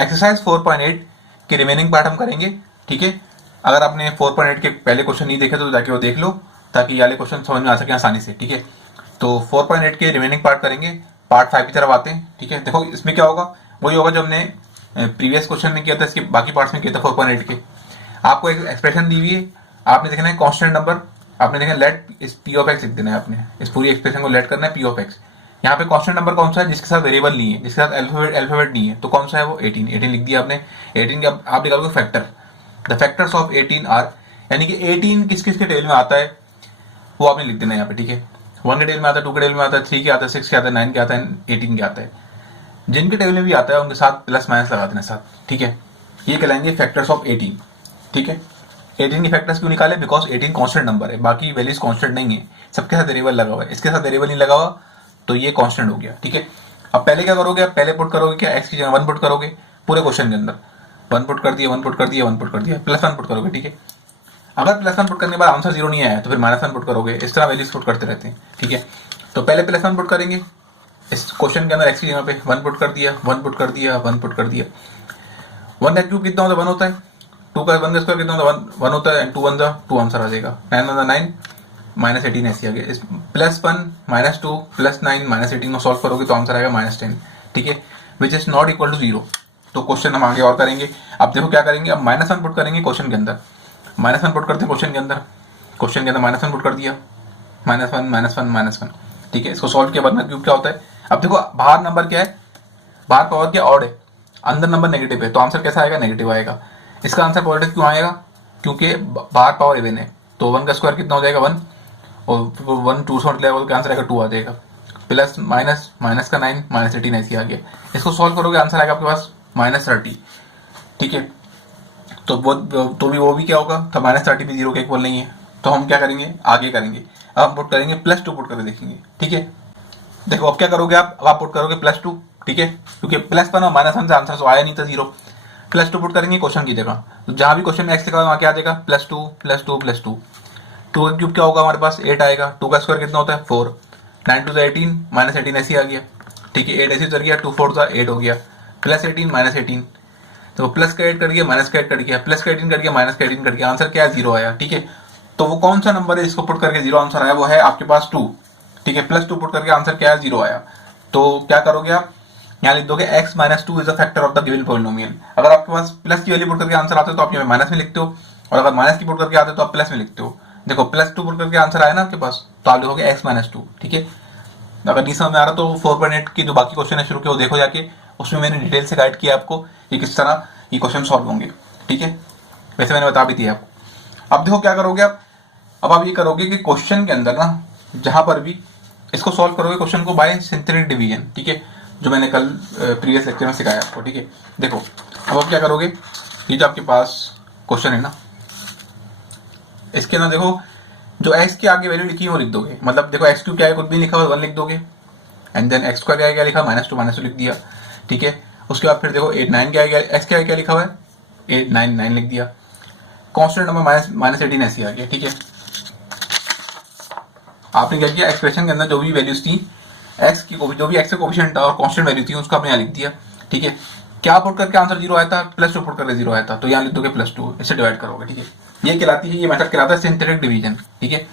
Exercise 4.8 के remaining part हम करेंगे, ठीक है। अगर आपने 4.8 के पहले क्वेश्चन नहीं देखे तो जाके वो देख लो, ताकि ये वाले क्वेश्चन समझ में आ सके आसानी से, ठीक है। तो 4.8 के रिमेनिंग पार्ट करेंगे, पार्ट 5 की तरफ आते हैं, ठीक है। देखो इसमें क्या होगा, वही होगा जो हमने प्रीवियस क्वेश्चन में किया था, इसके बाकी पार्ट्स में किया था 4.8 के। आपको एक एक्सप्रेशन दी हुई है, आपने देखना है कांस्टेंट नंबर, आपने देखना लेट इस पी ऑफ एक्स लिख देना है, आपने इस पूरी एक्सप्रेशन को लेट करना है पी ऑफ एक्स। यहाँ पे कांस्टेंट नंबर कौन सा है, जिसके साथ वेरिएबल नहीं है, जिसके साथ अल्फाबेट नहीं है, तो कौन सा है वो 18 लिख दिया आपने। 18 का आप निकालोगे factor, the factors of 18 are, यानी कि 18 किस किस के टेबल में आता है वो आपने लिख देना है यहाँ पे, ठीक है। 1 के टेबल में आता है, 2 के टेबल में आता है, 3 के आता है, 6 के आता है, 9 के आता है, 18 के आता है। जिनके टेबल में भी आता है उनके साथ प्लस माइनस लगा देना साथ, ठीक है। ये कहलाएंगे फैक्टर्स ऑफ 18, ठीक है। 18 के फैक्टर्स क्यों निकाले, बिकॉज 18 कांस्टेंट नंबर है, बाकी वैल्यूज कांस्टेंट नहीं है, सबके साथ वेरिएबल लगा हुआ है, इसके साथ वेरिएबल नहीं लगा हुआ तो ये कांस्टेंट हो गया, ठीक है। अब पहले क्या करोगे, आप पहले पुट करोगे क्या, एक्स की जगह 1 पुट करोगे पूरे क्वेश्चन के अंदर, 1 पुट कर दिया, 1 पुट कर दिया, 1 पुट कर दिया, प्लस 1 पुट करोगे, ठीक है। अगर प्लस 1 पुट करने के बाद आंसर 0 नहीं आया तो फिर माइनस 1 पुट करोगे, इस तरह वैल्यूज पुट करते रहते हैं, ठीक है। तो पहले प्लस 1 पुट करेंगे इस क्वेश्चन के अंदर, एक्स की जगह पे 1 पुट कर दिया, 1 पुट कर दिया, 1 पुट कर दिया। 1 का क्यूब कितना होता है, 1 होता है। 2 का 1 का स्क्वायर कितना होता है, 1 होता है, एंड 2 1 जा 2 आंसर आ जाएगा। 9 1 9 माइनस 18 ऐसे आ गया। प्लस 1 माइनस 2 प्लस 9 माइनस 18 को सॉल्व करोगे तो आंसर आएगा -10, ठीक है, which is not equal to 0। तो क्वेश्चन हम आगे और करेंगे। अब देखो क्या करेंगे, अब -1 पुट करेंगे क्वेश्चन के अंदर, -1 पुट करते हैं क्वेश्चन के अंदर, -1 पुट कर दिया, -1 ठीक है। इसको सॉल्व किया, 1 का क्यूब क्या होता है। अब देखो बाहर नंबर क्या है, बाहर पावर क्या ऑड है, अंदर नंबर नेगेटिव है, तो आंसर कैसा आएगा, नेगेटिव आएगा। इसका आंसर पॉजिटिव क्यों आएगा, क्योंकि बाहर पावर इवन है, तो 1 का स्क्वायर कितना हो जाएगा 1, और 1 2 से मल्टीप्लाई होगा, आंसर आएगा 2 आ जाएगा। प्लस माइनस माइनस का 9 -18 ऐसे आ गया। इसको सॉल्व करोगे आंसर आएगा आपके पास -30, ठीक है। तो वो भी क्या होगा, तो -30 भी 0 के इक्वल नहीं है, तो हम क्या करेंगे आगे करेंगे। अब हम पुट करेंगे +2 पुट करके देखेंगे, ठीक है। देखो अब क्या करोगे आप पुट करोगे +2, ठीक है, क्योंकि +1 और -1 से आंसर तो आया नहीं था 0। +2 पुट करेंगे क्वेश्चन की जगह, तो जहां भी क्वेश्चन में एक्स लिखा हुआ वहां क्या आ जाएगा, +2 +2 +2। 2 का क्यूब क्या होगा हमारे पास 8 आएगा, 2 का स्क्वायर कितना होता है 4, 9 2 18 -18 ऐसे आ गया, ठीक है। 8 ऐसे उतर गया, 2 4 8 हो गया, +18 -18, तो प्लस का 8 कट गया, माइनस का 8 कट गया, प्लस का 18 कट गया, माइनस का 18 कट गया, आंसर क्या है 0 आया, ठीक है। तो वो कौन सा नंबर है इसको पुट करके 0 आंसर आया, वो है आपके पास 2, ठीक है। +2 पुट करके आंसर क्या है 0 आया। तो क्या करोगे आप, यहाँ लिख दोगे x - 2 is the factor of the given polynomial. अगर आपके पास प्लस की वैल्यू पुट करके आंसर आते हो तो आप यहाँ माइनस में लिखते हो, और अगर माइनस की पुट करके आते हो तो आप प्लस में लिखते हो। देखो +2 पुट करके आंसर आया ना आपके पास, तो आप लिखोगे x - 2, ठीक है। अगर नहीं समझ में आ रहा तो 4.8 की जो बाकी क्वेश्चन है शुरू के वो देखो जाके, उसमें मैंने डिटेल से गाइड किया आपको कि किस तरह ये क्वेश्चन सॉल्व होंगे, ठीक है। वैसे मैंने बता भी दिया आपको। अब देखो क्या करोगे आप, अब आप ये करोगे कि क्वेश्चन के अंदर ना जहां पर भी इसको सॉल्व करोगे क्वेश्चन को बाय सिंथेटिक डिवीजन, ठीक है, जो मैंने कल प्रीवियस लेक्चर में सिखाया आपको, ठीक है। देखो अब आप क्या करोगे, ये जो आपके पास क्वेश्चन है ना, इसके अंदर देखो जो x के आगे वैल्यू लिखी है वो लिख दोगे, मतलब देखो x क्यू क्या है, कुछ भी लिखा हुआ 1 लिख दोगे, एंड देन x स्क्वायर क्या लिखा -2 लिख दिया, ठीक है। उसके बाद फिर देखो 8 9 क्या है, x क्या लिखा हुआ है 8 9 9 लिख दिया, कांस्टेंट नंबर -18 ऐसे आ गया, ठीक है। आपने क्या किया, एक्सप्रेशन के अंदर जो भी वैल्यूज थी x की, जो भी x का कोफिशिएंट था और कांस्टेंट वैल्यू थी उसको आपने यहाँ लिख दिया, ठीक है। क्या पुट करके आंसर 0 आया था, +2 पुट करके 0 आया था, तो यहाँ लिख दोगे +2, इससे डिवाइड करोगे, ठीक है। ये कहलाती है, ये मेथड कहलाता है सिंथेटिक डिवीजन, ठीक है।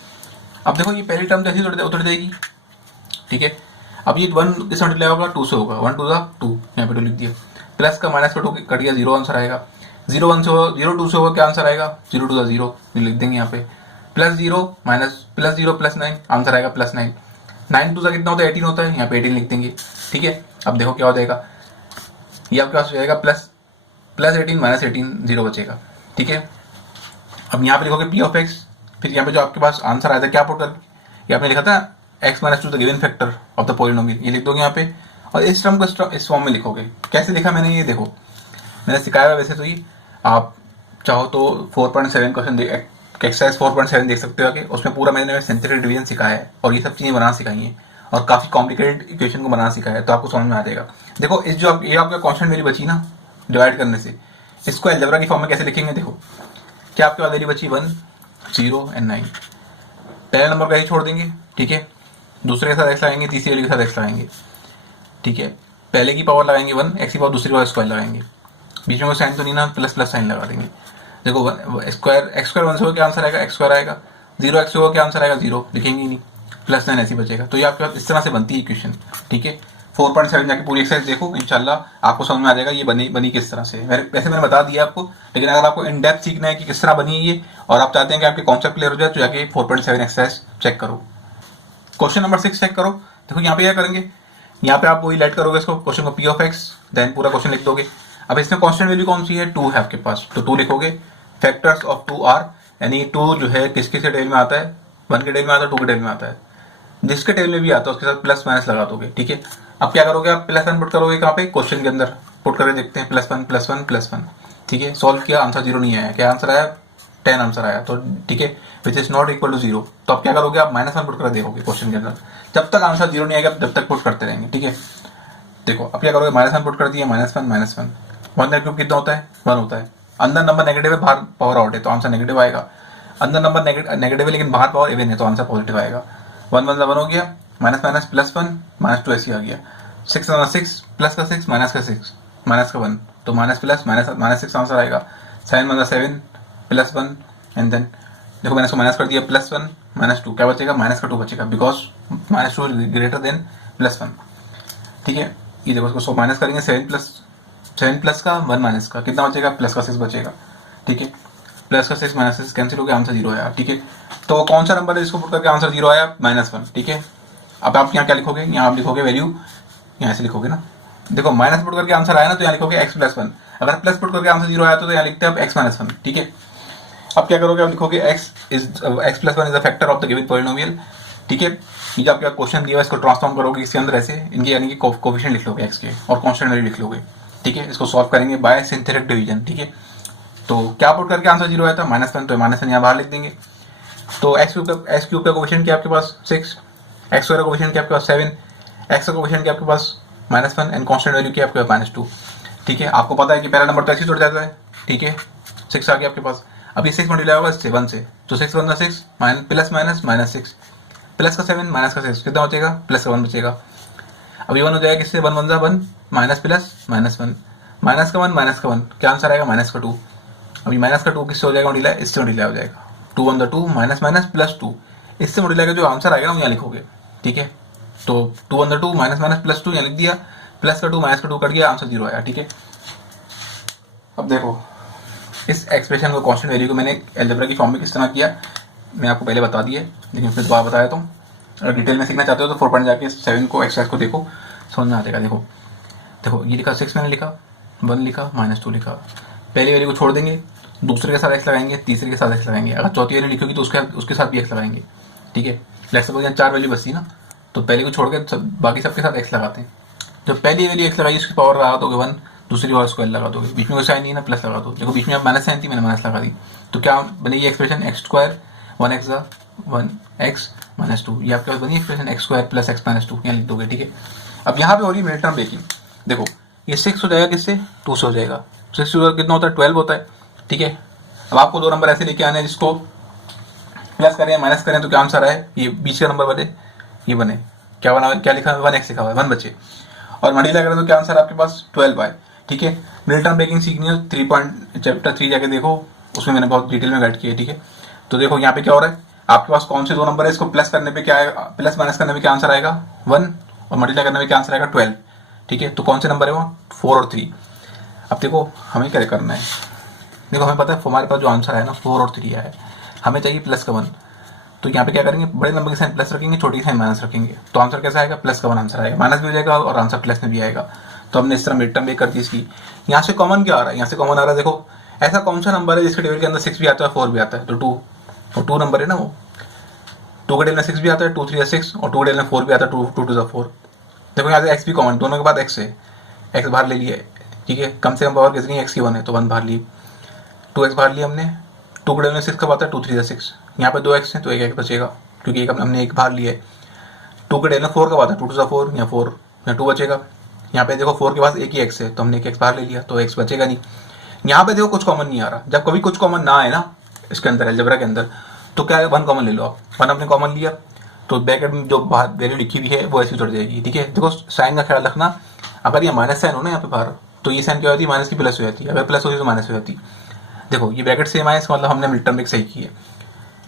अब देखो ये पहली टर्म जैसी उतर जाएगी, ठीक है। अब ये 1 किस मल्टीप्लाई होगा 2 से होगा, 1 2 2, यहाँ पे 2 लिख दिया, प्लस का माइनस कट गया 0 आंसर आएगा, 0 1 से होगा, 0 2 से होगा क्या आंसर आएगा 0 2 0 लिख देंगे यहाँ पे, +0 +0 +9 आंसर आएगा +9, 9 2 कितना होता है 18 होता है, यहाँ पे 18 लिख देंगे, ठीक है। अब देखो क्या हो जाएगा, ये आपके पास हो जाएगा +18 -18 0 बचेगा, ठीक है। अब यहाँ पे लिखोगे p ऑफ x, फिर यहाँ पे जो आपके पास आंसर आया था क्या पुट कर, ये आपने लिखा था x - 2 the given factor of the polynomial, ये लिख दोगे यहाँ पे, और इस टर्म को इस फॉर्म में लिखोगे। कैसे लिखा मैंने, ये देखो मैंने सिखाया वैसे तो ये आप चाहो तो 4.7 क्वेश्चन एक्सरसाइज 4.7 देख सकते हो आगे, उसमें पूरा मैंने सिंथेटिक डिवीजन सिखाया है और ये सब चीजें बनाना सिखाई हैं और काफी कॉम्प्लिकेटेड इक्वेशन को बनाना सिखाया है, तो आपको समझ में आ जाएगा। देखो इस जो ये आपका कांस्टेंट वैल्यू बची ना डिवाइड करने से, इसको अलजेब्रा की फॉर्म में कैसे लिखेंगे, देखो क्या आपके पास वैल्यू बची 1 0 एंड 9, पहले नंबर का ही छोड़ देंगे, ठीक है, दूसरे के साथ x लगाएंगे, तीसरे के साथ x लगाएंगे, ठीक है। पहले की पावर लगाएंगे 1, x की पावर दूसरी पावर स्क्वायर लगाएंगे, बीच में कोई साइन तो नहीं ना, प्लस प्लस साइन लगा देंगे। देखो स्क्वायर एक्स स्क्वायर 1 से होगा क्या आंसर आएगा, एक्स स्क्वायर आएगा। 0x से होगा क्या आंसर आएगा, 0 लिखेंगे ही नहीं, प्लस 9 ऐसे ही बचेगा। तो ये आपके पास इस तरह से बनती है इक्वेशन, ठीक है। 4.7 जाके पूरी एक्सरसाइज देखो, इंशाल्लाह आपको समझ में आ जाएगा ये बनी किस तरह से। वैसे मैंने बता दिया आपको, लेकिन अगर आपको इन डेप्थ सीखना है कि किस तरह बनी है ये, और आप चाहते हैं कि आपके कॉन्सेप्ट क्लियर हो जाए, तो जाके 4.7 एक्सरसाइज चेक करो। क्वेश्चन नंबर 6 चेक करो। देखो यहाँ पे क्या करेंगे, यहाँ पे आप वही लेट करोगे इसको, क्वेश्चन को p ऑफ x, देन पूरा क्वेश्चन लिख दोगे। अब इसमें कांस्टेंट वैल्यू कौन सी है, 2 है आपके पास, तो 2 लिखोगे। फैक्टर्स ऑफ 2 आर, यानी 2 जो है किसके टेबल में आता है, 1 के टेबल में आता है, 2 के टेबल में आता है, जिसके टेबल में भी आता है उसके साथ प्लस माइनस लगा दोगे, ठीक है। अब क्या करोगे, आप प्लस 1 पुट करोगे कहाँ पे, क्वेश्चन के अंदर पुट करके देखते हैं, +1 +1 +1, ठीक है। सॉल्व किया, आंसर 0 नहीं आया, क्या आंसर आया, 10 आंसर आया, तो ठीक है, which is not equal to 0। तो अब क्या करोगे, आप -1 पुट कर देखोगे क्वेश्चन के अंदर, जब तक आंसर 0 नहीं आएगा जब तक पुट करते रहेंगे, ठीक है। देखो अब क्या करोगे, -1 पुट कर दिया, -1 1 का क्यूब कितना होता है, 1 होता है। अंदर नंबर नेगेटिव है, बाहर पावर आउट है, तो आंसर नेगेटिव आएगा। अंदर नंबर नेगेटिव है लेकिन बाहर पावर इवन है, तो आंसर पॉजिटिव आएगा। 1 1 1 हो गया, -, +1 -2 ऐसे आ गया। 6 1 6 प्लस का 6 माइनस का 6 माइनस का 1, तो माइनस प्लस -6 आंसर आएगा। 7 1 7 +1 एंड देन देखो मैंने इसको माइनस कर दिया, +1 -2 क्या बचेगा, -2 बचेगा, बिकॉज -2 ग्रेटर देन +1, ठीक है। ये देखो इसको माइनस करेंगे, 7 प्लस का 1 माइनस का कितना बचेगा, प्लस का 6 बचेगा, ठीक है। प्लस का 6 माइनस 6 कैंसिल हो गया, आंसर 0 आया, ठीक है। तो कौन सा नंबर है जिसको पुट करके आंसर 0 आया, -1, ठीक है। अब आप यहाँ क्या लिखोगे, यहाँ आप लिखोगे वैल्यू, यहाँ से लिखोगे ना, देखो माइनस पुट करके आंसर आया ना, तो यहाँ लिखोगे x + 1। अगर प्लस पुट करके आंसर 0 आया तो यहाँ लिखते हैं आप x - 1, ठीक है। अब क्या करोगे, आप लिखोगे x + 1 is the factor of the given polynomial, ठीक है। ये जो आपका क्वेश्चन दिया है इसको ट्रांसफॉर्म करोगे इसके अंदर ऐसे, इनके यानी कि कोफिशिएंट लिख लोगे x के और कांस्टेंट वैल्यू लिख लोगे, ठीक है। इसको सॉल्व करेंगे बाय सिंथेटिक डिवीजन, ठीक है। तो क्या पुट करके आंसर 0 आया था, -1, तो -1 यहाँ बाहर लिख देंगे। तो x क्यूब का कोफिशिएंट क्या आपके पास 6, x स्क्वायर का कोफिशिएंट क्या आपके पास 7, x का कोफिशिएंट क्या आपके पास -1 एंड कांस्टेंट वैल्यू क्या आपके पास -2, ठीक है। आपको पता है कि पहला नंबर तो ऐसे ही जुड़ जाता है, ठीक है। 6 आ गया आपके पास। अब ये 6 मल्टीप्लाई होगा 7 से, तो 6 × 6 प्लस माइनस -6, प्लस का 7 माइनस का 6 कितना बचेगा, प्लस का 1 बचेगा। अब ये 1 हो जाएगा किससे, 1 1 1 माइनस प्लस -1, माइनस का 1 माइनस का 1 क्या आंसर आएगा, -2। अभी माइनस का 2 किससे हो जाएगा, मल्टीप्लाई, इससे मल्टीप्लाई हो जाएगा, 2 1 2 माइनस माइनस +2, इससे मल्टीप्लाई का जो आंसर आएगा ना वो यहाँ लिखोगे, ठीक है। तो 2 1 2 माइनस माइनस +2 यहाँ लिख दिया, प्लस का 2 माइनस का 2 कट गया, आंसर 0 आया, ठीक है। अब देखो इस एक्सप्रेशन को कांस्टेंट वैल्यू को मैंने अलजेब्रा की फॉर्म में किस तरह किया मैं आपको पहले बता दिया, लेकिन फिर दोबारा बताया। तो अगर डिटेल में सीखना चाहते हो तो 4 पॉइंट जाके 7 को एक्सरसाइज को देखो, समझ में आ जाएगा। देखो देखो ये लिखा 6 मैंने लिखा, 1 लिखा, -2 लिखा, पहली वैल्यू को छोड़ देंगे, दूसरे के साथ एक्स लगाएंगे, तीसरे के साथ एक्स लगाएंगे, अगर चौथी वैल्यू लिखोगी तो उसके साथ भी एक्स लगाएंगे, ठीक है। लेट्स सपोज यहाँ 4 वैल्यू बची ना, तो पहले को छोड़ के बाकी सबके साथ एक्स लगाते हैं। जब पहली वैल्यू एक्स लगाई उसकी पावर लगा दोगे 1, दूसरी पावर स्क्वायर लगा दोगे, बीच में कोई साइन नहीं है ना, प्लस लगा दो। देखो बीच में अब माइनस साइन थी, मैंने माइनस लगा दी, तो क्या बनेगी एक्सप्रेशन, x² 1x 1x -2, ये आपके पास बनी एक्सप्रेशन x² + x -2, यहाँ लिख दोगे, ठीक है। अब यहाँ पे हो रही है मिड टर्म ब्रेकिंग, देखो ये 6 हो जाएगा किससे, 2 से हो जाएगा, 6 कितना होता है, 12 होता है, ठीक है। अब आपको 2 नंबर ऐसे लेके आने हैं जिसको प्लस करें या माइनस करें तो क्या आंसर आए, ये बीच का नंबर बने, ये बने, क्या बना, क्या लिखा है, 1x लिखा हुआ है, 1 बचे, और मल्टीप्लाई करें तो क्या आंसर आपके पास 12 आए, ठीक है। मिड टर्म ब्रेकिंग सीखनी है, चैप्टर 3 जाके देखो, उसमें मैंने बहुत डिटेल में गाइड किया है, ठीक है। तो देखो यहाँ पे क्या हो रहा है, आपके पास कौन से 2 नंबर है, इसको प्लस करने पे क्या आएगा, प्लस माइनस करने पे क्या आंसर आएगा 1, और मल्टीप्लाई करने पे क्या आंसर आएगा 12, ठीक है। तो कौन से नंबर है वो, 4 और 3। अब देखो हमें क्या करना है, देखो हमें पता है हमारे पास जो आंसर है ना 4 और 3 है, हमें चाहिए प्लस का 1, तो यहाँ पे क्या करेंगे, बड़े नंबर के साइन प्लस रखेंगे, छोटी साइन माइनस रखेंगे, तो आंसर कैसा आएगा, प्लस का 1 आंसर आएगा, माइनस भी हो जाएगा और आंसर प्लस में भी आएगा। तो हमने इस तरह मिड टर्म ब्रेक कर दी इसकी। यहाँ से कॉमन क्या आ रहा है, यहाँ से कॉमन आ रहा है, देखो ऐसा कौन सा नंबर है जिसके टेबल के अंदर 6 भी आता है 4 भी आता है, तो 2, तो 2 नंबर है ना वो, 2 के टेबल में 6 भी आता है, 2 3 6, और 2 के टेबल में 4 भी आता है, 2 2 2 4। देखो यहाँ से x भी कॉमन, दोनों के बाद x है, x बाहर ले लिए, ठीक है, कम से कम पावर कितनी है, x की 1 है, तो 1 बाहर ली, 2x बाहर लिया हमने, 2 के टेबल में 6 कब आता है, 2 3 6, यहाँ पे 2x है तो एक x बचेगा, क्योंकि एक हमने एक बाहर लिया है। 2 के टेबल में 4 कब आता है, 2 2 4, यहाँ 4, यहाँ 2 बचेगा, यहाँ पे देखो 4 के पास एक ही x है, तो हमने एक x बाहर ले लिया, तो x बचेगा नहीं। यहाँ पे देखो कुछ कॉमन नहीं आ रहा, जब कभी कुछ कॉमन ना आए ना इसके अंदर अलजेब्रा के अंदर, तो क्या है 1 कॉमन ले लो आप, 1 आपने कॉमन लिया तो ब्रैकेट में जो बाहर वैल्यू लिखी हुई है वो ऐसी उतर जाएगी, ठीक है। देखो साइन का ख्याल रखना, अगर ये माइनस साइन हो ना यहाँ पे बाहर, तो ये साइन क्या होती है, माइनस की प्लस हो जाती है, अगर प्लस होती तो माइनस हो जाती। देखो ये ब्रैकेट सेम आए, इसका मतलब हमने मिड टर्म एक सही की है।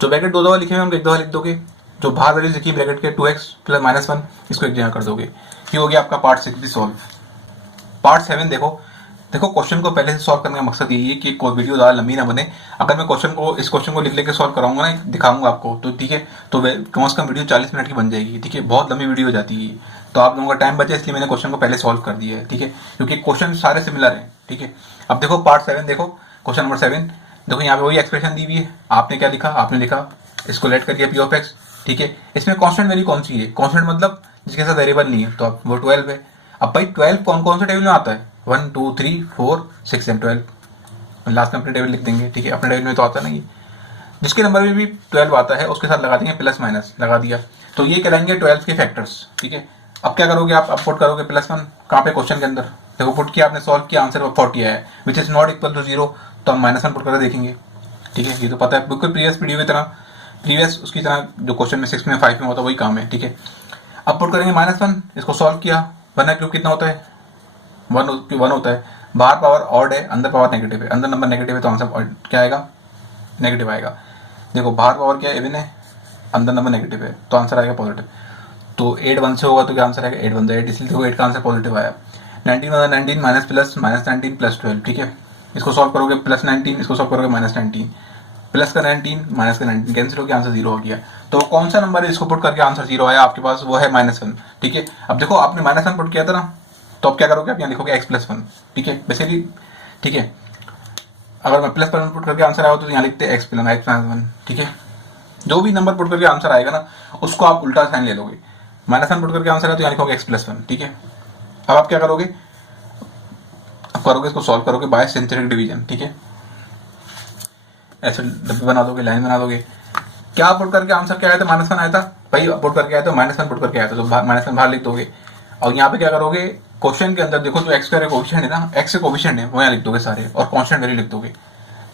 जो ब्रैकेट दो दफा लिखे हुए हम एक दफा लिख दोगे, जो बाहर वैल्यूज लिखी ब्रैकेट के 2x प्लस -1 इसको एक जगह कर दोगे। ये हो गया आपका पार्ट 6 भी सॉल्व। पार्ट 7 देखो, देखो क्वेश्चन को पहले से सॉल्व करने का मकसद यही है कि कोई वीडियो ज़्यादा लंबी ना बने। अगर मैं इस क्वेश्चन को लिख लेके सॉल्व कराऊंगा ना, दिखाऊंगा आपको, तो ठीक है, तो कम से कम वीडियो 40 मिनट की बन जाएगी, ठीक है, बहुत लंबी वीडियो हो जाती है। तो आप लोगों का टाइम बचे, इसलिए मैंने क्वेश्चन को पहले सॉल्व कर दिया है, ठीक है, क्योंकि क्वेश्चन सारे सिमिलर हैं, ठीक है। अब देखो पार्ट 7 देखो, क्वेश्चन नंबर 7 देखो, यहाँ पे वही एक्सप्रेशन दी हुई है। आपने क्या लिखा, आपने लिखा इसको लेट कर दिया पी ऑफ एक्स, ठीक है। इसमें कांस्टेंट वैल्यू कौन सी है, कांस्टेंट मतलब जिसके साथ वेरिएबल नहीं है, तो आप वो 12 है। अब भाई 12 कौन कौन से टेबल में आता है, 1 2 3 4 6 एंड 12, लास्ट में अपने टेबल लिख देंगे, ठीक है। अपने टेबल में तो आता नहीं है, जिसके नंबर में भी 12 आता है उसके साथ लगा देंगे प्लस माइनस, लगा दिया, तो ये कहलाएंगे 12 के फैक्टर्स, ठीक है। अब क्या करोगे आप, अब पुट करोगे +1 कहाँ पे, क्वेश्चन के अंदर। देखो पुट किया आपने, सॉल्व किया, आंसर 40 आया है, which is not equal to 0, तो हम -1 पुट करके देखेंगे, ठीक है। ये तो पता है बिल्कुल प्रीवियस वीडियो की तरह, प्रीवियस उसकी तरह जो क्वेश्चन में 6 में 5 में होता है वही काम है, ठीक है। अब पुट करेंगे -1, इसको सॉल्व किया, 1 क्यूब कितना होता है, 1 होता है। बाहर पावर ऑड है, अंदर पावर नेगेटिव है, अंदर नंबर नेगेटिव है तो आंसर क्या आएगा, नेगेटिव आएगा। देखो बाहर पावर क्या है, इवन है, अंदर नंबर नेगेटिव है, तो आंसर आएगा पॉजिटिव। तो 8 1 से होगा तो क्या आंसर आएगा, 8 1 8, इसलिए देखो 8 का आंसर पॉजिटिव आया। 19 1 19 माइनस प्लस -19 + 12, ठीक है। इसको सॉल्व करोगे +19, इसको सॉल्व करोगे -19, प्लस का 19 माइनस का 19 कैंसिल हो गया, आंसर 0 हो गया। तो कौन सा नंबर है इसको पुट करके आंसर 0 आया आपके पास, वो है -1, ठीक है। अब देखो आपने -1 पुट किया था ना, तो अब क्या करोगे, आप यहाँ लिखोगे x + 1, ठीक है, बेसिकली, ठीक है। अगर मैं +1 पुट करके आंसर आया तो यहाँ लिखते x + 1, ठीक है। जो भी नंबर पुट करके आंसर आएगा ना, उसको आप उल्टा साइन ले लोगे। -1 पुट करके आंसर आया तो यहाँ लिखोगे x + 1, ठीक है। अब आप क्या करोगे, अब करोगे इसको सॉल्व करोगे बाय सिंथेटिक डिवीजन, ठीक है। ऐसे डब्बे बना दोगे, लाइन बना दोगे। क्या पुट करके आंसर क्या आया था, -1 आया था भाई, पुट करके आया था -1 पुट करके आया था, तो -1 बाहर लिख दोगे। और यहाँ पे क्या करोगे, क्वेश्चन के अंदर देखो जो x का कोएफिशिएंट है ना, x के कोएफिशिएंट है वो यहाँ लिख दोगे सारे, और कांस्टेंट वैल्यू लिख दोगे।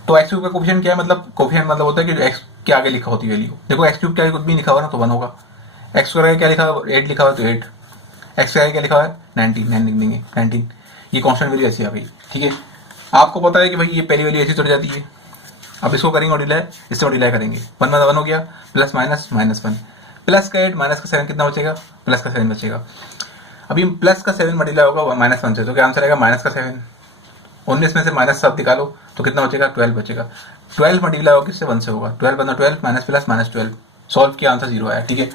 तो x क्यूब का कोएफिशिएंट क्या है, मतलब कोएफिशिएंट मतलब होता है कि x के आगे लिखा होती है वैल्यू। देखो x क्यूब क्या कुछ भी लिखा हुआ ना तो 1 होगा, x के आगे क्या लिखा हुआ 8 लिखा हुआ तो 8, x के आगे क्या लिखा हुआ है 19, 9 लिख देंगे 19। ये कांस्टेंट वैल्यू ऐसी आ गई, ठीक है। आपको पता है कि भाई ये पहली वैल्यू ऐसी चढ़ जाती है। अब इसको करेंगे मल्टीप्लाई, इससे मल्टीप्लाई करेंगे, 1 में 1 हो गया, प्लस माइनस -1, प्लस का 8 माइनस का 7 कितना बचेगा, प्लस का 7 बचेगा। अभी प्लस का 7 मल्टीप्लाई होगा -1 से, तो क्या आंसर आएगा -7। 19 में से -7 निकालो तो कितना बचेगा, 12 बचेगा। 12 मल्टीप्लाई होगा किससे, 1 से होगा, 12 × 12 माइनस प्लस -12, सॉल्व किया, आंसर 0 आया, ठीक है।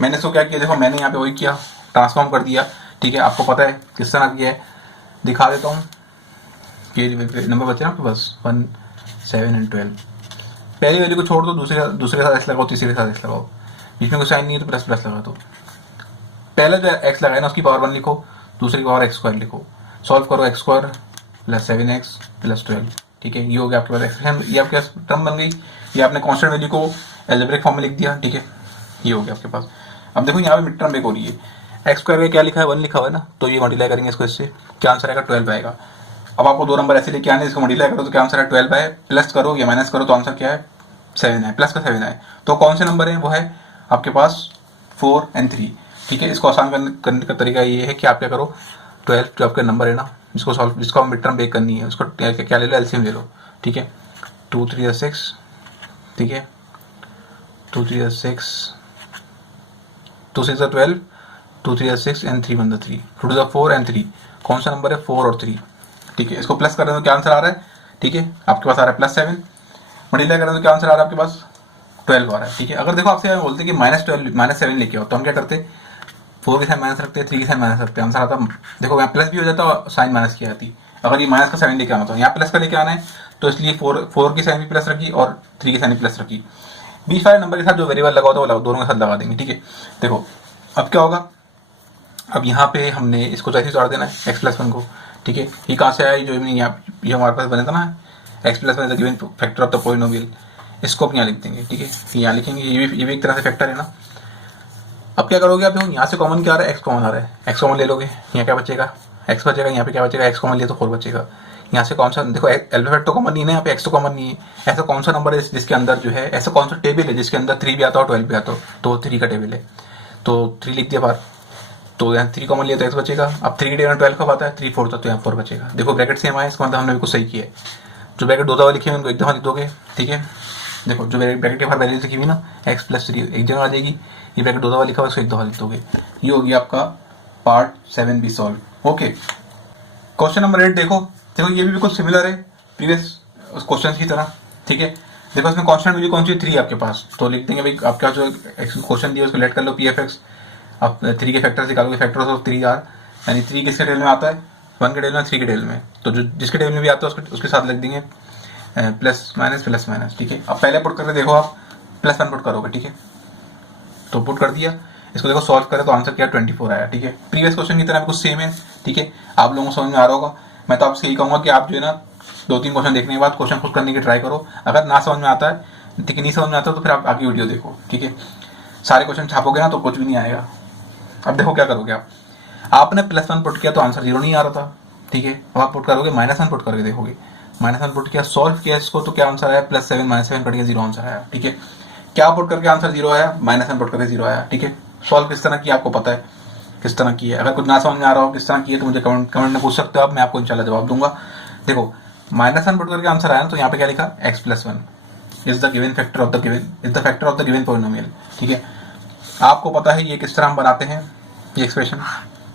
मैंने इसको क्या किया, देखो मैंने यहाँ पे वही किया, ट्रांसफॉर्म कर दिया, ठीक है। आपको पता है किस तरह किया है, दिखा देता हूँ। ये नंबर बचे ना आपके पास 1 7 और 12, पहली वैल्यू को छोड़ दो, दूसरे के साथ x लगाओ, तीसरे के साथ x लगाओ, बीच में कोई साइन नहीं है तो प्लस प्लस लगा दो। पहले जो x लगाए ना उसकी पावर 1 लिखो, दूसरी की पावर x² लिखो, सॉल्व करो x² + 7x + 12, ठीक है। ये हो गया आपके पास एक्सप्रेशन, ये आपके पास टर्म बन गई। ये आपने कांस्टेंट वैल्यू को अलजेब्रिक फॉर्म में लिख दिया, ठीक है। ये हो गया आपके पास। अब देखो यहाँ पे मिड टर्म ब्रेक हो रही है, x² में क्या लिखा है 1 लिखा हुआ है ना, तो ये मल्टीप्लाई करेंगे इसको, इससे क्या आंसर आएगा 12 आएगा। अब आपको दो नंबर ऐसे लेके आने, इसको मल्टीप्लाई करो तो क्या आंसर है 12 है, प्लस करो या माइनस करो तो आंसर क्या है 7 है, प्लस का 7 है। तो कौन से नंबर है, वो है आपके पास 4 और 3, ठीक है। इसको आसान करने का तरीका ये है कि आप क्या करो, 12 जो आपका नंबर है ना, जिसको हम मिड टर्म ब्रेक करनी है, उसको क्या ले लो, एलसीएम ले लो, ठीक है। 2 3 6, ठीक है, 2 3 6, 2 6 12, 2 3 6 and 3 1 3, 2 4 and 3, कौन सा नंबर है 4 और 3, ठीक है। इसको प्लस कर रहे हो तो क्या आंसर आ रहा है, ठीक है, आपके पास आ रहा है +7, मल्टीप्लाई कर रहे हो तो क्या आंसर आ रहा है आपके पास 12 आ रहा है, ठीक है। अगर देखो आपसे बोलते कि -12 -7 लेके आओ, तो हम क्या करते, 4 के साइन माइनस रखते, 3 के साइन माइनस रखते, आंसर आता, देखो यहाँ प्लस भी हो जाता और साइन माइनस की आती। अगर ये माइनस का 7 लेके आना, तो यहाँ प्लस का लेके आना है, तो इसलिए 4 की साइन भी प्लस रखी और 3 की साइन भी प्लस रखी। बीच वाले नंबर के साथ जो वेरिएबल लगा होता है वो दोनों के साथ लगा देंगे, ठीक है। देखो अब क्या होगा, अब यहाँ पे हमने इसको तो ऐसे जोड़ देना है x + 1 को, ठीक है। ये कहाँ से आया, जो ये हमारे पास बना था ना, x + 1 given factor of the polynomial, इसको अब यहाँ लिख देंगे, ठीक है। यहाँ लिखेंगे, ये भी एक तरह से फैक्टर है ना। अब क्या करोगे आप, देखो यहाँ से कॉमन क्या आ रहा है, x कॉमन आ रहा है, x कॉमन ले लोगे, यहाँ क्या बचेगा, x बचेगा, यहाँ पे क्या बचेगा, x कॉमन लिया तो 4 बचेगा। यहाँ से कौन सा, देखो अल्फाबेट तो कॉमन नहीं है, यहाँ पे x तो कॉमन नहीं है। ऐसा कौन सा नंबर है जिसके अंदर जो है, ऐसा कौन सा टेबल है जिसके अंदर 3 भी आता हो 12 भी आता हो, तो 3 का टेबल है, तो 3 लिख दिया बाहर, तो यहाँ 3 कॉमन लिया तो x बचेगा। अब 3 की टेबल में 12 कब आता है, 3 4 तो यहाँ 4 बचेगा। देखो ब्रैकेट सेम आया, इसका मतलब हमने बिल्कुल सही किया है। जो ब्रैकेट दो दफा लिखे हुए उनको एक दफा लिख दोगे, ठीक है। देखो जो ब्रैकेट के बाहर वैल्यू लिखी हुई ना x+3 एक जगह आ जाएगी, ये ब्रैकेट दो दफा लिखा हुआ उसको एक दफा लिख दोगे। ये हो गया आपका part 7b solve. Okay, question number 8 देखो। देखो ये भी बिल्कुल सिमिलर है प्रीवियस क्वेश्चन की तरह, ठीक है। देखो इसमें कांस्टेंट वैल्यू कौन सी है, 3 आपके पास, तो लिख देंगे भाई आपका जो क्वेश्चन दिया उसको लेट कर लो pfx। आप 3 के फैक्टर्स निकालोगे, फैक्टर्स ऑफ 3 आर, यानी 3 किसके टेबल में आता है, 1 के टेबल में, 3 के टेबल में, तो जो जिसके टेबल में भी आता है उसके साथ लिख देंगे प्लस माइनस, ठीक है। अब पहले पुट करके देखो, आप +1 पुट करोगे, ठीक है। तो पुट कर दिया, इसको देखो सॉल्व करें तो आंसर क्या 24 आया, ठीक है। प्रीवियस क्वेश्चन की तरह कुछ सेम है, ठीक है। आप लोगों को समझ में आ रहा होगा। मैं तो आपसे यही कहूँगा कि आप जो है ना 2-3 क्वेश्चन देखने के बाद क्वेश्चन खुद करने की ट्राई करो। अगर ना समझ में आता है, ठीक है, नहीं समझ में आता तो फिर आप आगे वीडियो देखो, ठीक है। सारे क्वेश्चन छापोगे ना तो कुछ भी नहीं आएगा। अब देखो क्या करोगे आप, आपने +1 पुट किया तो आंसर 0 नहीं आ रहा था, ठीक है। अब आप पुट करोगे -1 पुट करके देखोगे, -1 पुट किया, सॉल्व किया इसको, तो क्या आंसर आया +7 -7 कट गया 0 आंसर आया, ठीक है। क्या पुट करके आंसर 0 आया, -1 पुट करके 0 आया, ठीक है। सॉल्व किस तरह किया आपको पता है, किस तरह की है। अगर कुछ ना समझ में आ रहा हो किस तरह की है तो मुझे कमेंट में पूछ सकते हो आप, मैं आपको इंशाल्लाह जवाब दूंगा। देखो -1 पुट करके आंसर आया ना, तो यहाँ पे क्या लिखा, x+1 is the given factor of the given, is the factor of the given polynomial, ठीक है। आपको पता है ये किस तरह हम बनाते हैं ये एक्सप्रेशन,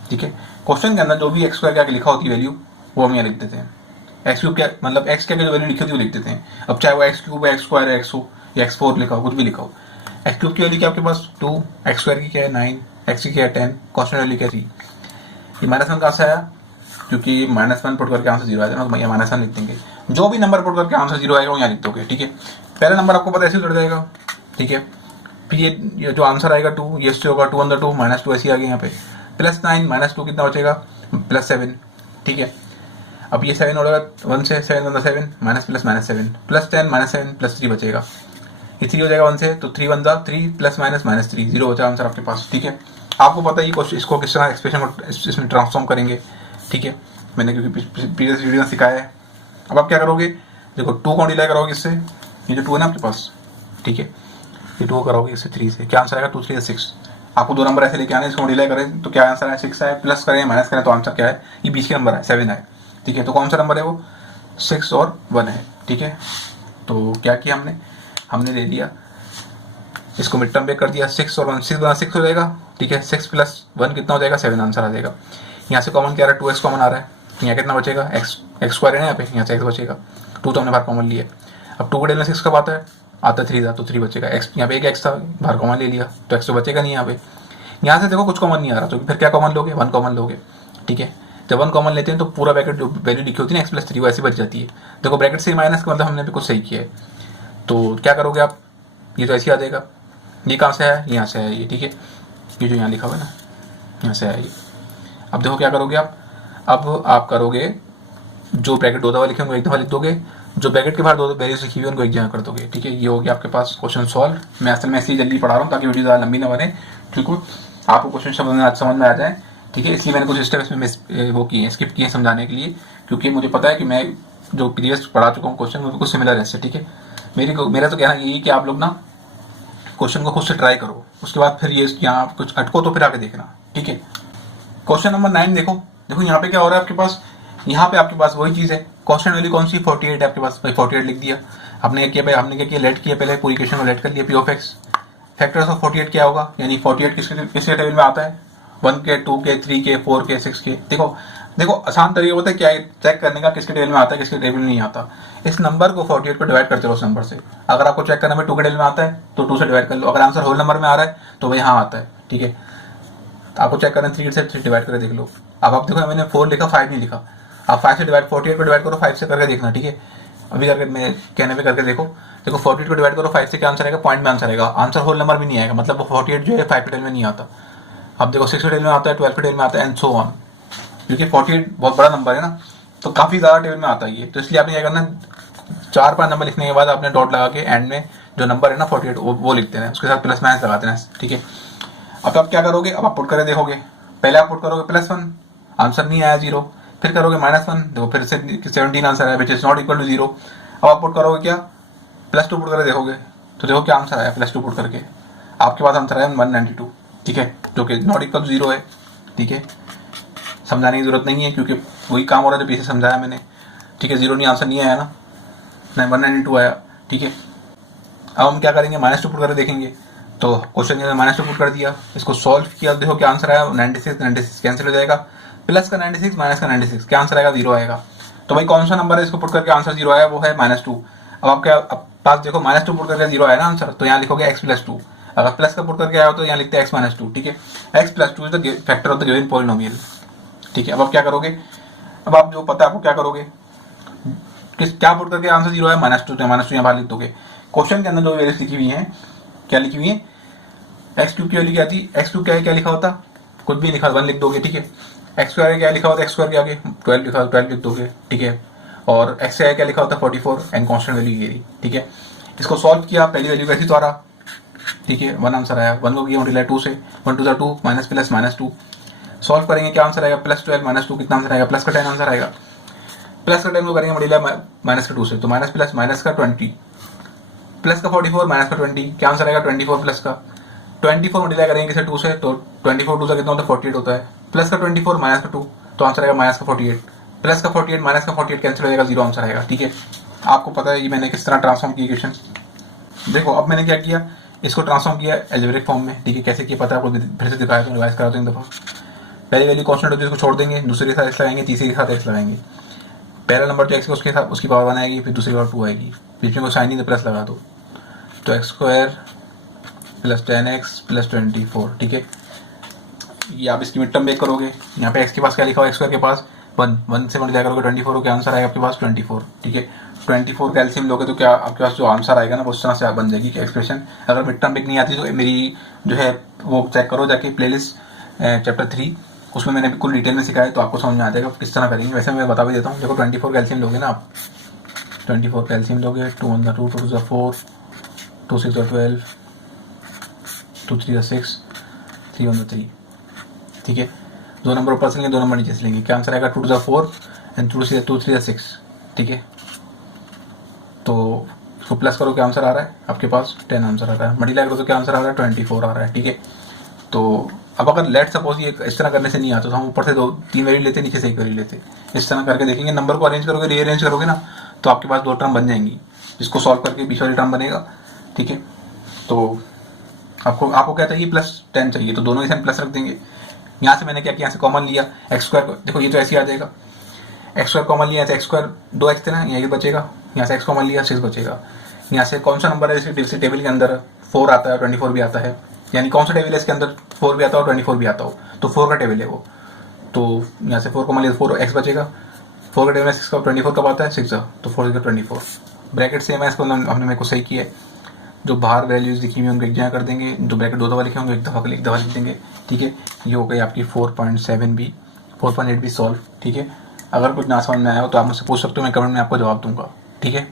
ठीक है। क्वेश्चन के अंदर जो भी x² के आगे लिखा होती है वैल्यू, वो हम यहाँ लिख देते हैं। x³ क्या मतलब x के आगे जो वैल्यू लिखी होती है वो लिख देते हैं। अब चाहे वो x³ है, x² है, x हो या x4 लिखा हो, कुछ भी लिखा हो। x³ की वैल्यू क्या आपके पास 2, x² की क्या है 9, x की क्या है 10, कांस्टेंट वैल्यू क्या है 3। ये -1 कहाँ से आया, क्योंकि -1 पुट करके आंसर 0 आया ना, तो यहाँ -1 लिख देंगे। जो भी नंबर पुट करके आंसर 0 आएगा वो यहाँ लिख दोगे, ठीक है। पहला नंबर आपको पता ऐसे ही उतर जाएगा, ठीक है। फिर ये जो आंसर आएगा 2, ये इससे होगा 2 × 2 -2 ऐसे आ गया यहाँ पे, +9 -2 कितना बचेगा +7, ठीक है। अब ये 7 होगा 1 से, 7 × 7 -+-7 +10 -7 +3 बचेगा। ये 3 हो जाएगा 1 से, तो 3 × 1 3 +-3 0 बचा आंसर आपके पास, ठीक है। आपको पता है ये इसको किस तरह एक्सप्रेशन इसमें ट्रांसफॉर्म करेंगे, ठीक है। मैंने क्योंकि प्रीवियस वीडियो में सिखाया है। अब आप क्या करोगे, देखो 2 को डिवाइड करोगे इससे, ये जो 2 है ना आपके पास, ठीक है, ये 2 करोगे इससे 3 से, क्या आंसर आएगा 2 3 6। आपको 2 नंबर ऐसे लेके आने, इसको डिवाइड करें तो क्या आंसर है 6 आए, प्लस करें माइनस करें तो आंसर क्या है, ये बीच के नंबर है 7 है, ठीक है। तो कौन सा नंबर है वो 6 और 1 है, ठीक है। तो क्या किया हमने ले लिया इसको मिड टर्म ब्रेक कर दिया, 6 और 1 6 हो जाएगा, ठीक है। 6 + 1 कितना हो जाएगा 7 आंसर आ जाएगा। यहाँ से कॉमन क्या आ रहा है 2x कॉमन आ रहा है, यहाँ कितना बचेगा x² है ना यहाँ पे, यहाँ से x बचेगा, 2 तो हमने बाहर कॉमन लिया। अब 2 के टेबल में 6 कब आता है 3 था, तो 3 बचेगा। x यहाँ पे एक x था, बाहर कॉमन ले लिया तो x तो बचेगा नहीं यहाँ पे। यहाँ से देखो कुछ कॉमन नहीं आ रहा, तो फिर क्या कॉमन लोगे 1 कॉमन लोगे, ठीक है। जब 1 कॉमन लेते हैं तो पूरा ब्रैकेट जो वैल्यू लिखी होती है ना x+3 वो ऐसी बच जाती है। देखो ब्रैकेट से माइनस का मतलब हमने भी कुछ सही किया है। तो क्या करोगे आप, ये तो ऐसे ही आ जाएगा, ये कहाँ से आया, यहाँ से आया ये, ठीक है। ये जो यहाँ लिखा हुआ है ना, यहाँ से आया ये। अब देखो क्या करोगे आप, अब आप करोगे जो ब्रैकेट 2 दफा लिखे उनको 1 दफा लिख दोगे, जो ब्रैकेट के बाहर 2 वैल्यूज लिखी हुई उनको एक जगह कर दोगे, ठीक है। ये हो गया आपके पास क्वेश्चन सॉल्व। मैं असल में इसलिए जल्दी पढ़ा रहा हूँ ताकि वीडियो ज़्यादा लंबी ना बने, ठीक है, आपको क्वेश्चन समझ में आ जाए, ठीक है। इसलिए मैंने कुछ स्टेप इसमें वो किए स्किप किए समझाने के लिए, क्योंकि मुझे पता है कि मैं जो प्रीवियस पढ़ा चुका हूँ क्वेश्चन वो बिल्कुल सिमिलर है इससे, ठीक है। मेरा तो कहना यही कि आप लोग ना क्वेश्चन को खुद से ट्राई करो, उसके बाद फिर ये यहाँ कुछ अटको तो फिर आगे देखना, ठीक है। क्वेश्चन नंबर 9 देखो यहाँ पे क्या हो रहा है आपके पास, यहाँ पे आपके पास वही चीज है, क्वेश्चन वैल्यू कौन सी 48 है आपके पास, भाई 48 लिख दिया। हमने क्या किया, हमने क्या किया, लेट किया, पहले पूरी इक्वेशन को लेट कर लिया, p of x factors of 48 क्या होगा, यानी 48 किसके टेबल में आता है, 1 के 2 के 3 के 4 के 6 के। देखो आसान तरीका होता है क्या चेक करने का, किसके टेबल में आता है किसके टेबल में नहीं आता। इस नंबर को 48 को डिवाइड करते रहो उस नंबर से। अगर आपको चेक करना है 2 के टेबल में आता है तो 2 से डिवाइड कर लो, अगर आंसर होल नंबर में आ रहा है तो वह यहाँ आता है, ठीक है। आपको चेक करना है 3 से 3 डिवाइड करके देख लो। अब आप देखो मैंने 4 लिखा 5 नहीं लिखा, आप 5 से डिवाइड 48 को डिवाइड करो 5 से करके देखना, ठीक है। अभी करके मैं कहने पे करके देखो 48 को डिवाइड करो 5 से क्या आंसर आएगा, पॉइंट में आंसर आएगा, आंसर होल नंबर भी नहीं आएगा, मतलब वो 48 जो है 5 के टेबल में नहीं आता। अब देखो 6 के टेबल में आता है, 12 के टेबल में आता है एंड सो ऑन, क्योंकि 48 बहुत बड़ा नंबर है ना, तो काफी ज्यादा टेबल में आता है ये। तो इसलिए आपने क्या करना, 4-5 नंबर लिखने के बाद आपने डॉट लगा के एंड में जो नंबर है ना 48 वो लिख देना है, उसके साथ प्लस माइनस लगा देना है, ठीक है। अब आप क्या करोगे, अब आप पुट करके देखोगे, पहले आप पुट करोगे +1 आंसर नहीं आया 0, फिर करोगे -1 देखो फिर से 17 आंसर आया which is not equal to 0। अब आप पुट करोगे क्या, +2 पुट करके देखोगे, तो देखो क्या आंसर आया, +2 पुट करके आपके पास आंसर आया 192, ठीक है, जो कि नॉट इक्वल टू 0 है, ठीक है, समझाने की जरूरत नहीं है क्योंकि वही काम हो रहा है जो पीछे समझाया मैंने, ठीक है। 0 नहीं आंसर नहीं आया ना, 192 आया, ठीक है। अब हम क्या करेंगे, -2 पुट करके देखेंगे। तो क्वेश्चन के अंदर -2 पुट कर दिया, इसको सॉल्व किया, देखो क्या आंसर आया, 96 कैंसिल हो जाएगा, प्लस का 96 माइनस का 96, क्या आंसर आएगा, 0 आएगा। तो भाई कौन सा नंबर है इसको पुट करके आंसर 0 आया, वो है -2। अब आपके पास देखो -2 पुट करके 0 आया ना आंसर, तो यहाँ लिखोगे x + 2। अगर प्लस का पुट करके आया हो तो यहाँ लिखते हैं x - 2, ठीक है। x + 2 is the factor of the given polynomial, ठीक है। अब आप क्या करोगे, अब आप जो पता है आपको क्या करोगे, क्या पुट करके आंसर 0 है, -2, तो -2 यहाँ बाहर लिख दोगे। क्वेश्चन के अंदर जो वैल्यूज लिखी हुई है, क्या लिखी हुई है, x³ की वैल्यू क्या थी, x2 क्या है, क्या लिखा होता, कुछ भी लिखा 1 लिख दोगे, ठीक है। x² क्या लिखा होता, x² के आगे 12 लिखा, 12 लिख दोगे, ठीक है। और x से क्या लिखा होता, 44 एंड कांस्टेंट वैल्यू ये, ठीक है। इसको सॉल्व किया, पहली वैल्यू कैसी तो आ रहा, ठीक है, 1 आंसर आया, 1 को किया मल्टीप्लाई 2 से, 1 2 2 माइनस प्लस -2, सॉल्व करेंगे क्या आंसर आएगा, +12 -2 कितना आंसर आएगा, प्लस का 10 आंसर आएगा। प्लस का 10 को करेंगे मल्टीप्लाई -2 से, तो माइनस प्लस माइनस का 20, प्लस का 44 माइनस का 20, क्या आंसर आएगा, 24 प्लस का 24 मल्टीप्लाई करेंगे किसे 2 से, तो 24 2 से कितना होता है, 48 होता है, प्लस का 24 माइनस का 2, तो आंसर आएगा माइनस का 48, प्लस का 48 माइनस का 48 कैंसिल हो जाएगा, 0 आंसर आएगा, ठीक है। आपको पता है ये मैंने किस तरह ट्रांसफॉर्म की इक्वेशन। देखो अब मैंने क्या किया, इसको ट्रांसफॉर्म किया अलजेब्रिक फॉर्म में, ठीक है। कैसे किया पता है आपको, फिर से दिखाया, तो रिवाइज करा दो एक दफा। पहली वैल्यू कांस्टेंट होती है, उसको छोड़ देंगे, दूसरे के साथ x लगाएंगे, तीसरे के साथ x लगाएंगे। पहला नंबर जो x है उसके साथ उसकी पावर 1 आएगी, फिर दूसरी पावर 2 आएगी, बीच में कोई साइन नहीं तो प्लस लगा दो, तो x² + 10x + 24, ठीक है। ये आप इसकी मिड टर्म बेक करोगे, यहाँ पे x के पास क्या लिखा हो, x² के पास 1 से मल्टीप्लाई करोगे 24 हो, क्या आंसर आएगा आपके पास 24, ठीक है। 24 का एलसीएम लोगे तो क्या आपके पास जो आंसर आएगा ना वो उस तरह से बन जाएगी एक्सप्रेशन। अगर मिड टर्म बेक नहीं आती तो मेरी जो है वो चेक करो जाके प्लेलिस्ट चैप्टर 3, उसमें मैंने बिल्कुल डिटेल में सिखाया, तो आपको समझ में आ जाएगा किस तरह करेंगे। वैसे मैं बता भी देता हूँ, देखो 24 का एलसीएम लोगे ना आप, 24 का एलसीएम लोगे, 2 1 2 2 2 4 2 6 12 2 3 6 3 1 3, ठीक है। 2 नंबर ऊपर से लेंगे, 2 नंबर नीचे से लेंगे, क्या आंसर आएगा 2 4 एंड 2 3 6, ठीक है। तो इसको प्लस करो, क्या आंसर आ रहा है आपके पास 10 आंसर आ रहा है, मल्टीप्लाई करो तो क्या आंसर आ रहा है 24 आ रहा है, ठीक है। तो अब अगर लेट सपोज ये इस तरह करने से नहीं आता तो हम ऊपर से 2-3 वैल्यू लेते, नीचे से 1 वैल्यू लेते, इस तरह करके देखेंगे। नंबर को अरेंज करोगे, रीअरेंज करोगे ना, तो आपके पास 2 टर्म बन जाएंगी, जिसको सॉल्व करके बीच वाली टर्म बनेगा, ठीक है। तो आपको क्या चाहिए, +10 चाहिए, तो दोनों के साथ प्लस रख देंगे। यहाँ से मैंने क्या किया, यहाँ से कॉमन लिया, x², देखो ये तो ऐसे ही आ जाएगा, x² कॉमन लिया, x² 2x थे ना, यहाँ बचेगा, यहाँ से x कॉमन लिया 6 बचेगा। यहाँ से कौन सा नंबर है इस टेबल के अंदर 4 आता है, 24 भी आता है, यानी कौन सा टेबल है इसके अंदर 4 भी आता हो 24 भी आता हो, तो 4 का टेबल है वो। तो यहाँ से 4 कॉमन लिया, 4x बचेगा, 4 का टेबल है 6 का, 24 कब आता है 6, तो 4 का 24, ब्रैकेट सेम है, इसको हमने मेरे को सही किया है। जो बाहर वैल्यूज लिखी हुई होंगे एक जगह कर देंगे, जो ब्रैकेट 2 दफा लिखे होंगे एक दफा लिख देंगे, ठीक है। ये हो गई आपकी 4.7 भी 4.8 भी सॉल्व, ठीक है। अगर कुछ ना समझ में आया हो तो आप मुझसे पूछ सकते हो, मैं कमेंट में आपको जवाब दूंगा, ठीक है।